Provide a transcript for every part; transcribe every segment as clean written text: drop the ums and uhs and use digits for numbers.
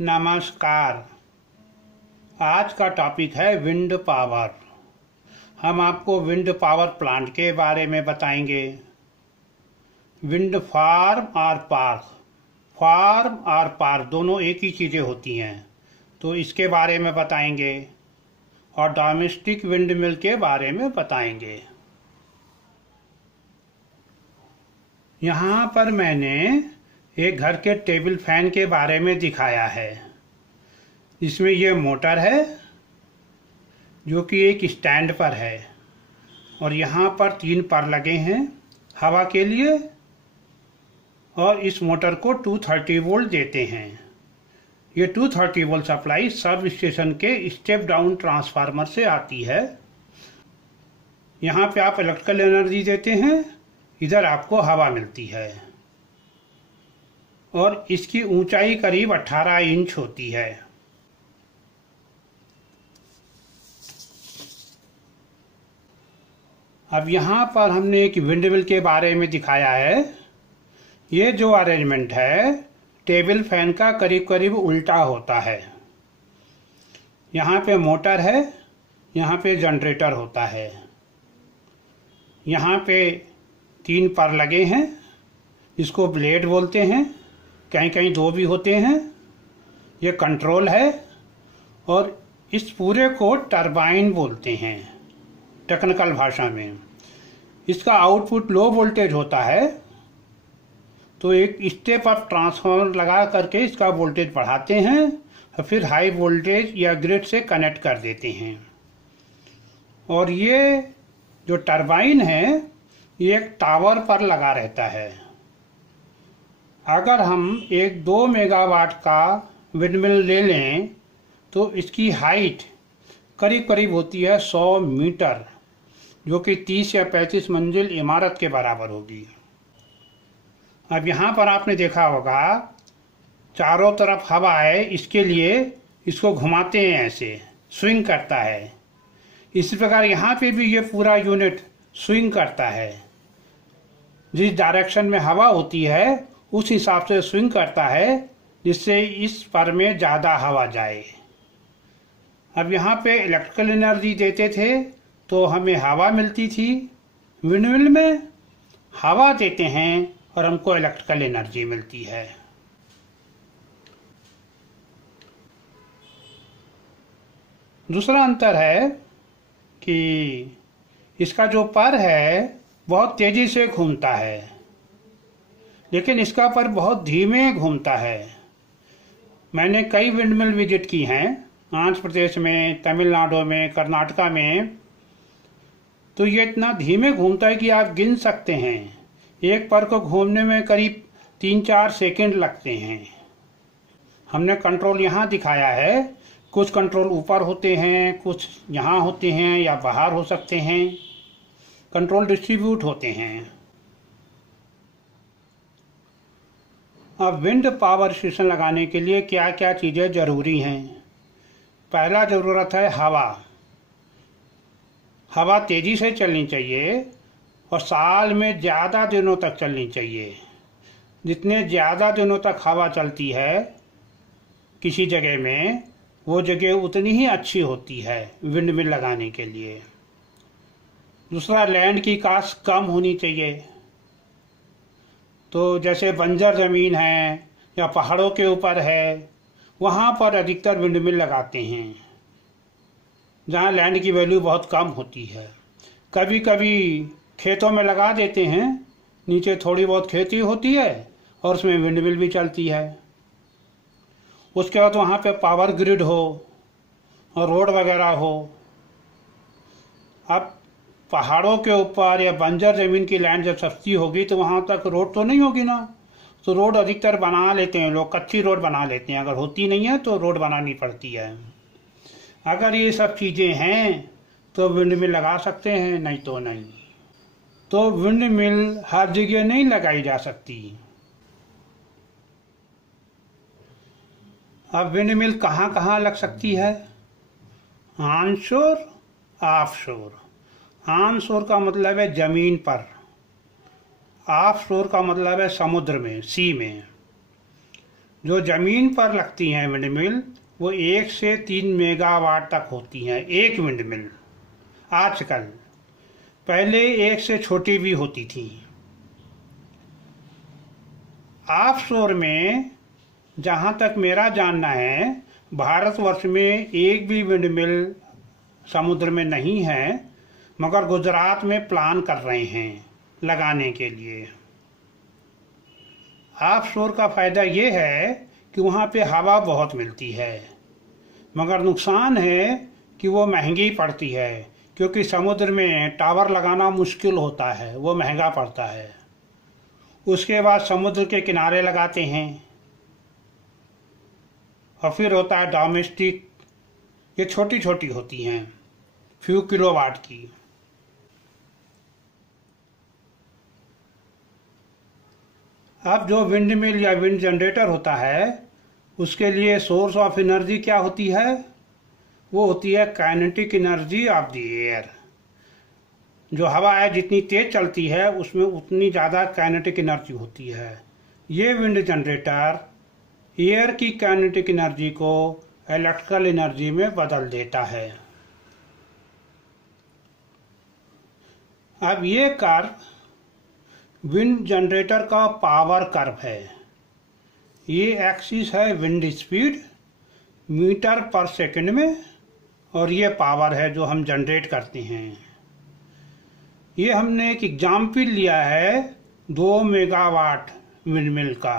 नमस्कार। आज का टॉपिक है विंड पावर। हम आपको विंड पावर प्लांट के बारे में बताएंगे। विंड फार्म और पार्क दोनों एक ही चीज़ें होती हैं, तो इसके बारे में बताएंगे और डोमेस्टिक विंड मिल के बारे में बताएंगे। यहाँ पर मैंने एक घर के टेबल फैन के बारे में दिखाया है। इसमें ये मोटर है जो कि एक स्टैंड पर है और यहाँ पर 3 पर लगे हैं हवा के लिए, और इस मोटर को 230 वोल्ट देते हैं। ये 230 वोल्ट सप्लाई सब स्टेशन के स्टेप डाउन ट्रांसफार्मर से आती है। यहाँ पे आप इलेक्ट्रिकल एनर्जी देते हैं, इधर आपको हवा मिलती है और इसकी ऊंचाई करीब 18 इंच होती है। अब यहाँ पर हमने एक विंडमिल के बारे में दिखाया है। ये जो अरेंजमेंट है टेबल फैन का करीब करीब उल्टा होता है। यहाँ पे मोटर है, यहाँ पे जनरेटर होता है, यहाँ पे 3 पर लगे हैं, इसको ब्लेड बोलते हैं, कहीं कहीं 2 भी होते हैं। ये कंट्रोल है और इस पूरे को टरबाइन बोलते हैं टेक्निकल भाषा में। इसका आउटपुट लो वोल्टेज होता है, तो एक स्टेप अप ट्रांसफार्मर लगा करके इसका वोल्टेज बढ़ाते हैं और फिर हाई वोल्टेज या ग्रिड से कनेक्ट कर देते हैं। और ये जो टरबाइन है ये एक टावर पर लगा रहता है। अगर हम एक 2 मेगावाट का विंडमिल ले लें तो इसकी हाइट करीब करीब होती है 100 मीटर, जो कि 30 या 35 मंजिल इमारत के बराबर होगी। अब यहाँ पर आपने देखा होगा चारों तरफ हवा है, इसके लिए इसको घुमाते हैं, ऐसे स्विंग करता है। इसी प्रकार यहाँ पे भी ये पूरा यूनिट स्विंग करता है। जिस डायरेक्शन में हवा होती है उस हिसाब से स्विंग करता है, जिससे इस पर में ज़्यादा हवा जाए। अब यहाँ पे इलेक्ट्रिकल एनर्जी देते थे तो हमें हवा मिलती थी। विंडमिल में हवा देते हैं और हमको इलेक्ट्रिकल एनर्जी मिलती है। दूसरा अंतर है कि इसका जो पर है बहुत तेजी से घूमता है, लेकिन इसका पर बहुत धीमे घूमता है। मैंने कई विंडमिल विजिट की हैं आंध्र प्रदेश में, तमिलनाडु में, कर्नाटका में, तो ये इतना धीमे घूमता है कि आप गिन सकते हैं। एक पर को घूमने में करीब 3-4 सेकंड लगते हैं। हमने कंट्रोल यहाँ दिखाया है। कुछ कंट्रोल ऊपर होते हैं, कुछ यहाँ होते हैं या बाहर हो सकते हैं। कंट्रोल डिस्ट्रीब्यूट होते हैं। अब विंड पावर स्टेशन लगाने के लिए क्या क्या चीज़ें ज़रूरी हैं। पहला ज़रूरत है हवा। हवा तेज़ी से चलनी चाहिए और साल में ज़्यादा दिनों तक चलनी चाहिए। जितने ज़्यादा दिनों तक हवा चलती है किसी जगह में, वो जगह उतनी ही अच्छी होती है विंड मिल लगाने के लिए। दूसरा, लैंड की कास्ट कम होनी चाहिए। तो जैसे बंजर ज़मीन है या पहाड़ों के ऊपर है, वहाँ पर अधिकतर विंडमिल लगाते हैं जहाँ लैंड की वैल्यू बहुत कम होती है। कभी कभी खेतों में लगा देते हैं, नीचे थोड़ी बहुत खेती होती है और उसमें विंडमिल भी चलती है। उसके बाद वहाँ पे पावर ग्रिड हो और रोड वगैरह हो। अब पहाड़ों के ऊपर या बंजर ज़मीन की लैंड जब सस्ती होगी तो वहाँ तक रोड तो नहीं होगी ना, तो रोड अधिकतर बना लेते हैं लोग, कच्ची रोड बना लेते हैं। अगर होती नहीं है तो रोड बनानी पड़ती है। अगर ये सब चीज़ें हैं तो विंड मिल लगा सकते हैं, नहीं तो नहीं। तो विंड मिल हर जगह नहीं लगाई जा सकती। अब विंड मिल कहाँ कहाँ लग सकती है? Onshore, offshore. ऑनशोर का मतलब है जमीन पर, ऑफशोर का मतलब है समुद्र में, सी में। जो ज़मीन पर लगती हैं विंड मिल वो 1 से 3 मेगावाट तक होती हैं एक विंड मिल आजकल। पहले 1 से छोटी भी होती थी। ऑफशोर में जहाँ तक मेरा जानना है भारतवर्ष में एक भी विंड मिल समुद्र में नहीं है, मगर गुजरात में प्लान कर रहे हैं लगाने के लिए। ऑफशोर का फ़ायदा ये है कि वहाँ पे हवा बहुत मिलती है, मगर नुकसान है कि वो महंगी पड़ती है, क्योंकि समुद्र में टावर लगाना मुश्किल होता है, वो महंगा पड़ता है। उसके बाद समुद्र के किनारे लगाते हैं और फिर होता है डोमेस्टिक। ये छोटी छोटी होती हैं, फ्यू किलोवाट की। अब जो विंड मिल या विंड जनरेटर होता है उसके लिए सोर्स ऑफ एनर्जी क्या होती है? वो होती है kinetic energy of the air. जो हवा है जितनी तेज चलती है उसमें उतनी ज़्यादा काइनेटिक एनर्जी होती है। ये विंड जनरेटर एयर की काइनेटिक एनर्जी को इलेक्ट्रिकल एनर्जी में बदल देता है। अब ये कर्व विंड जनरेटर का पावर कर्व है। ये एक्सिस है विंड स्पीड मीटर पर सेकंड में, और ये पावर है जो हम जनरेट करते हैं। ये हमने एक एग्जाम्पल लिया है 2 मेगावाट विंड मिल का।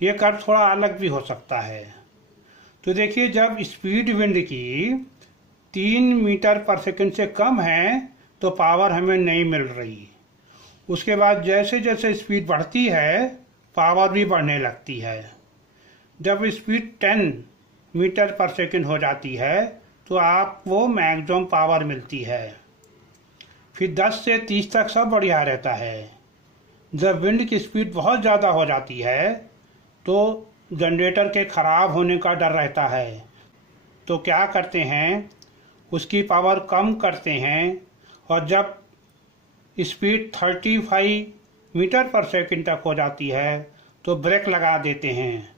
ये कर्व थोड़ा अलग भी हो सकता है। तो देखिए, जब स्पीड विंड की 3 मीटर पर सेकंड से कम है तो पावर हमें नहीं मिल रही। उसके बाद जैसे जैसे स्पीड बढ़ती है पावर भी बढ़ने लगती है। जब स्पीड 10 मीटर पर सेकंड हो जाती है तो आपको मैक्सिमम पावर मिलती है। फिर 10 से 30 तक सब बढ़िया रहता है। जब विंड की स्पीड बहुत ज़्यादा हो जाती है तो जनरेटर के ख़राब होने का डर रहता है। तो क्या करते हैं, उसकी पावर कम करते हैं, और जब स्पीड 35 मीटर पर सेकंड तक हो जाती है तो ब्रेक लगा देते हैं,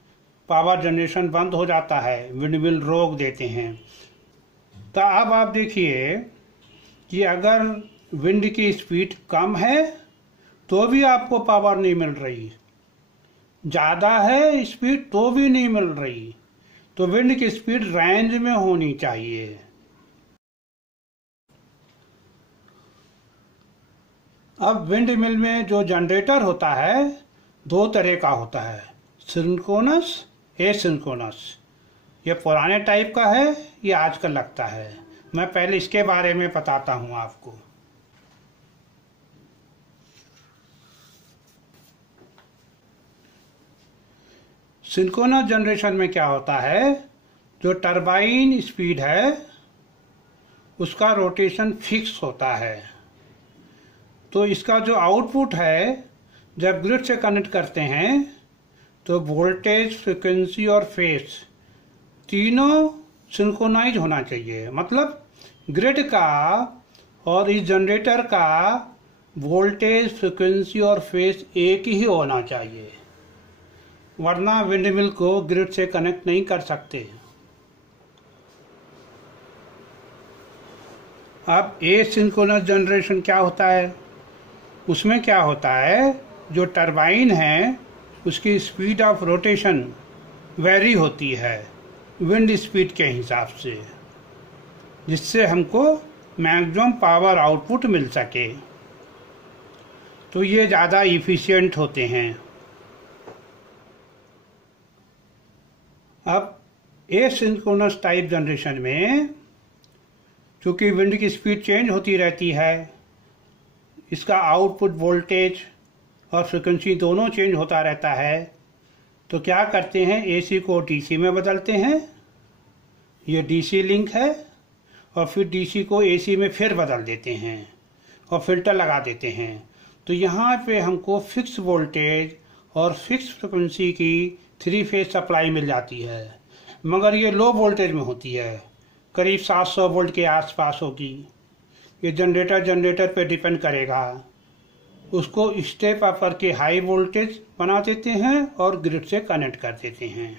पावर जनरेशन बंद हो जाता है, विंड मिल रोक देते हैं। तो अब आप देखिए कि अगर विंड की स्पीड कम है तो भी आपको पावर नहीं मिल रही, ज़्यादा है स्पीड तो भी नहीं मिल रही। तो विंड की स्पीड रेंज में होनी चाहिए। अब विंड मिल में जो जनरेटर होता है 2 तरह का होता है, सिंक्रोनस, एसिंक्रोनस। ये पुराने टाइप का है, ये आजकल लगता है। मैं पहले इसके बारे में बताता हूँ आपको। सिंक्रोनस जनरेशन में क्या होता है, जो टरबाइन स्पीड है उसका रोटेशन फिक्स होता है। तो इसका जो आउटपुट है जब ग्रिड से कनेक्ट करते हैं तो वोल्टेज, फ्रिक्वेंसी और फेस तीनों सिंक्रोनाइज होना चाहिए। मतलब ग्रिड का और इस जनरेटर का वोल्टेज, फ्रिक्वेंसी और फेस एक ही होना चाहिए, वरना विंड मिल को ग्रिड से कनेक्ट नहीं कर सकते। अब एसिंक्रोनस जनरेशन क्या होता है, उसमें क्या होता है, जो टरबाइन है उसकी स्पीड ऑफ रोटेशन वेरी होती है विंड स्पीड के हिसाब से, जिससे हमको मैक्सिमम पावर आउटपुट मिल सके। तो ये ज़्यादा इफ़िशियंट होते हैं। अब एसिंक्रोनस टाइप जनरेशन में चूँकि विंड की स्पीड चेंज होती रहती है, इसका आउटपुट वोल्टेज और फ्रिक्वेंसी दोनों चेंज होता रहता है, तो क्या करते हैं, एसी को डीसी में बदलते हैं। ये डीसी लिंक है, और फिर डीसी को एसी में फिर बदल देते हैं और फिल्टर लगा देते हैं। तो यहाँ पे हमको फिक्स वोल्टेज और फिक्स फ्रिक्वेंसी की 3 फेज सप्लाई मिल जाती है, मगर ये लो वोल्टेज में होती है, करीब 700 वोल्ट के आसपास होगी। ये जनरेटर पे डिपेंड करेगा। उसको स्टेप अप करके हाई वोल्टेज बना देते हैं और ग्रिड से कनेक्ट कर देते हैं।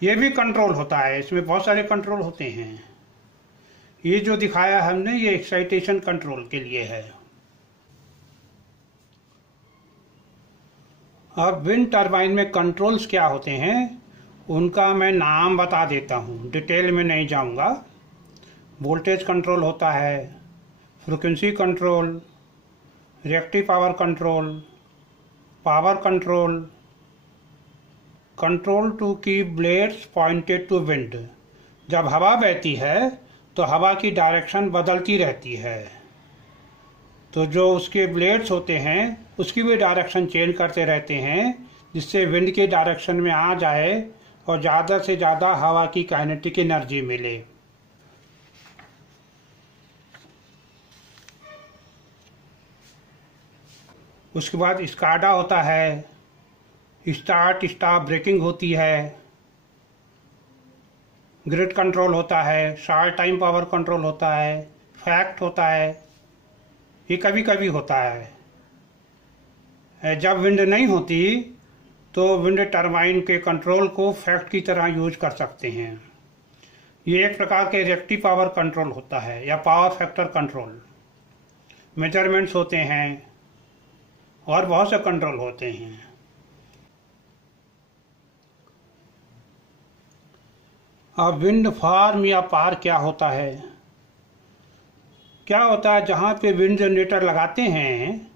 ये भी कंट्रोल होता है, इसमें बहुत सारे कंट्रोल होते हैं। ये जो दिखाया हमने ये एक्साइटेशन कंट्रोल के लिए है। अब विंड टरबाइन में कंट्रोल्स क्या होते हैं उनका मैं नाम बता देता हूँ, डिटेल में नहीं जाऊँगा। वोल्टेज कंट्रोल होता है, frequency control, reactive power control, power control, control to keep blades pointed to wind. जब हवा बहती है तो हवा की डायरेक्शन बदलती रहती है, तो जो उसके ब्लेड्स होते हैं उसकी भी डायरेक्शन चेंज करते रहते हैं, जिससे विंड के डायरेक्शन में आ जाए और ज़्यादा से ज़्यादा हवा की काइनेटिक एनर्जी मिले। उसके बाद स्काडा होता है, स्टार्ट स्टॉप ब्रेकिंग होती है, ग्रिड कंट्रोल होता है, शॉर्ट टाइम पावर कंट्रोल होता है, फैक्ट होता है। ये कभी कभी होता है। जब विंड नहीं होती तो विंड टरबाइन के कंट्रोल को फैक्ट की तरह यूज कर सकते हैं। ये एक प्रकार के रिएक्टिव पावर कंट्रोल होता है या पावर फैक्टर कंट्रोल। मेजरमेंट्स होते हैं और बहुत से कंट्रोल होते हैं। अब विंड फार्म या पार क्या होता है? क्या होता है, जहाँ पे विंड जनरेटर लगाते हैं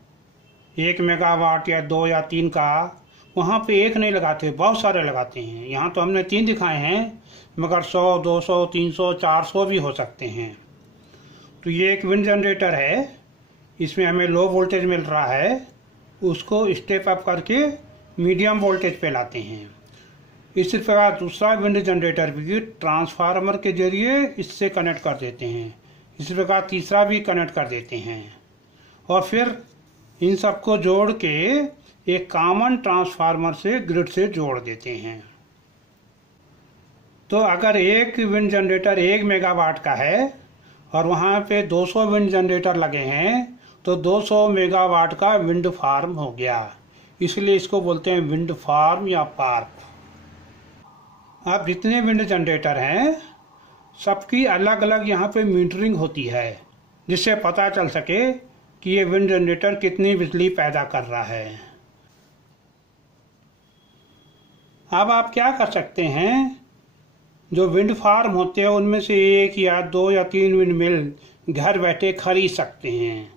1 मेगावाट या 2 या 3 का, वहाँ पे एक नहीं लगाते, बहुत सारे लगाते हैं। यहाँ तो हमने 3 दिखाए हैं, मगर 100, 200, 300, 400 भी हो सकते हैं। तो ये एक विंड जनरेटर है, इसमें हमें लो वोल्टेज मिल रहा है, उसको स्टेप अप करके मीडियम वोल्टेज पे लाते हैं। इसी प्रकार दूसरा विंड जनरेटर भी ट्रांसफार्मर के जरिए इससे कनेक्ट कर देते हैं। इसी प्रकार तीसरा भी कनेक्ट कर देते हैं और फिर इन सबको जोड़ के एक कॉमन ट्रांसफार्मर से ग्रिड से जोड़ देते हैं। तो अगर एक विंड जनरेटर 1 मेगावाट का है और वहाँ पे 200 विंड जनरेटर लगे हैं तो 200 मेगावाट का विंड फार्म हो गया। इसलिए इसको बोलते हैं विंड फार्म या पार्क। अब जितने विंड जनरेटर हैं सबकी अलग अलग यहाँ पे मीटरिंग होती है, जिससे पता चल सके कि ये विंड जनरेटर कितनी बिजली पैदा कर रहा है। अब आप क्या कर सकते हैं, जो विंड फार्म होते हैं उनमें से 1 या 2 या 3 विंड मिल घर बैठे खरीद सकते हैं।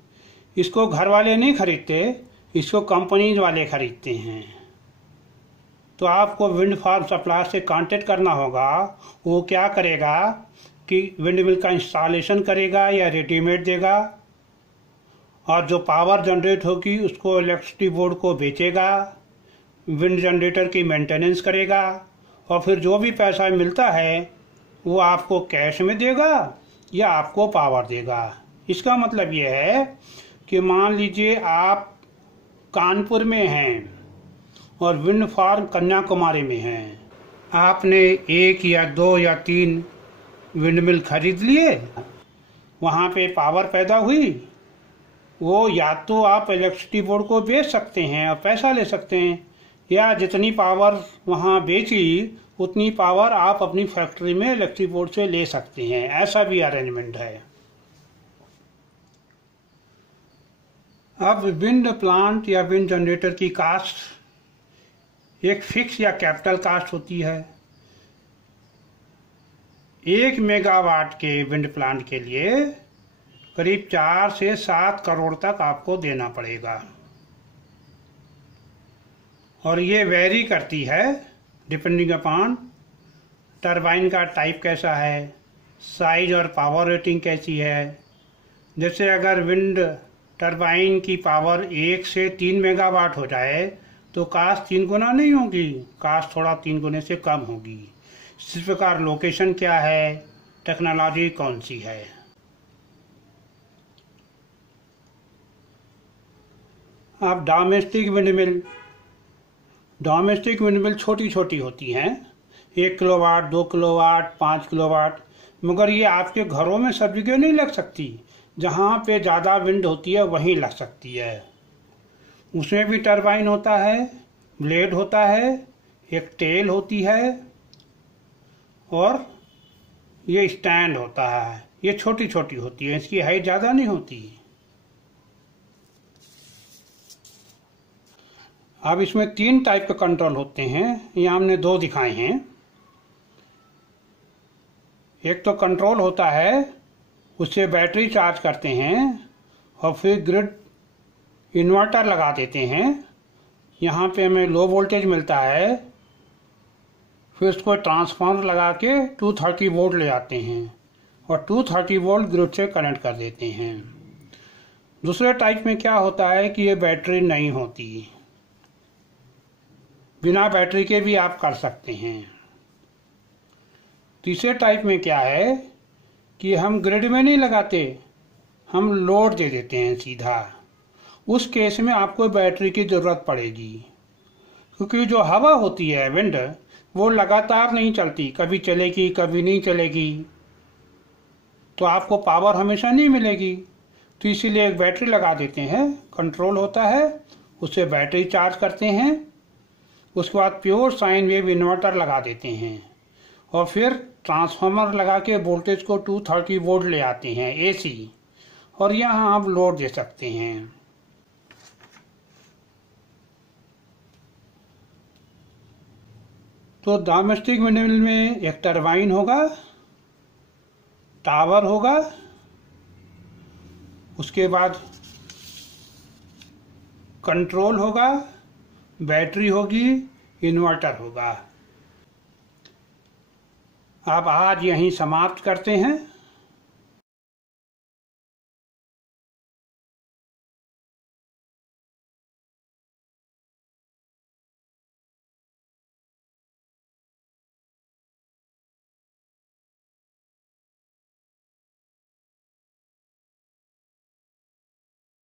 इसको घर वाले नहीं खरीदते, इसको कंपनीज वाले खरीदते हैं। तो आपको विंड फार्म सप्लायर से कांटेक्ट करना होगा। वो क्या करेगा कि विंड मिल का इंस्टॉलेशन करेगा या रेडीमेड देगा, और जो पावर जनरेट होगी उसको इलेक्ट्रिसिटी बोर्ड को बेचेगा, विंड जनरेटर की मेंटेनेंस करेगा, और फिर जो भी पैसा मिलता है वो आपको कैश में देगा या आपको पावर देगा। इसका मतलब ये है कि मान लीजिए आप कानपुर में हैं और विंड फार्म कन्याकुमारी में है। आपने 1 या 2 या 3 विंड मिल खरीद लिए, वहाँ पे पावर पैदा हुई, वो या तो आप इलेक्ट्रिसिटी बोर्ड को बेच सकते हैं और पैसा ले सकते हैं, या जितनी पावर वहाँ बेची उतनी पावर आप अपनी फैक्ट्री में इलेक्ट्रिसिटी बोर्ड से ले सकते हैं। ऐसा भी अरेंजमेंट है। अब विंड प्लांट या विंड जनरेटर की कास्ट एक फिक्स या कैपिटल कास्ट होती है। 1 मेगावाट के विंड प्लांट के लिए करीब 4 से 7 करोड़ तक आपको देना पड़ेगा, और ये वेरी करती है डिपेंडिंग अपॉन टरबाइन का टाइप कैसा है, साइज और पावर रेटिंग कैसी है। जैसे अगर विंड टरबाइन की पावर 1 से 3 मेगावाट हो जाए तो कास्ट 3 गुना नहीं होगी, कास्ट थोड़ा 3 गुने से कम होगी। इसी प्रकार लोकेशन क्या है, टेक्नोलॉजी कौन सी है। अब डोमेस्टिक विंड मिल छोटी छोटी होती हैं, 1 किलोवाट, 2 किलोवाट, 5 किलोवाट, मगर ये आपके घरों में सब जगह नहीं लग सकती। जहाँ पे ज़्यादा विंड होती है वहीं लग सकती है। उसमें भी टरबाइन होता है, ब्लेड होता है, एक टेल होती है और ये स्टैंड होता है। ये छोटी छोटी होती है, इसकी हाइट ज़्यादा नहीं होती। अब इसमें 3 टाइप के कंट्रोल होते हैं, यहाँ हमने 2 दिखाए हैं। एक तो कंट्रोल होता है, उससे बैटरी चार्ज करते हैं और फिर ग्रिड इन्वर्टर लगा देते हैं। यहाँ पे हमें लो वोल्टेज मिलता है, फिर उसको ट्रांसफार्मर लगा के 230 वोल्ट ले आते हैं और 230 वोल्ट ग्रिड से कनेक्ट कर देते हैं। दूसरे टाइप में क्या होता है कि ये बैटरी नहीं होती, बिना बैटरी के भी आप कर सकते हैं। तीसरे टाइप में क्या है कि हम ग्रिड में नहीं लगाते, हम लोड दे देते हैं सीधा। उस केस में आपको बैटरी की ज़रूरत पड़ेगी, क्योंकि जो हवा होती है विंड, वो लगातार नहीं चलती, कभी चलेगी कभी नहीं चलेगी, तो आपको पावर हमेशा नहीं मिलेगी। तो इसीलिए एक बैटरी लगा देते हैं, कंट्रोल होता है, उससे बैटरी चार्ज करते हैं। उसके बाद प्योर साइन वेव इन्वर्टर लगा देते हैं और फिर ट्रांसफार्मर लगा के वोल्टेज को 230 वोल्ट ले आते हैं एसी, और यहाँ आप लोड दे सकते हैं। तो डोमेस्टिक विंडमिल में एक टरबाइन होगा, टावर होगा, उसके बाद कंट्रोल होगा, बैटरी होगी, इन्वर्टर होगा। अब आज यहीं समाप्त करते हैं।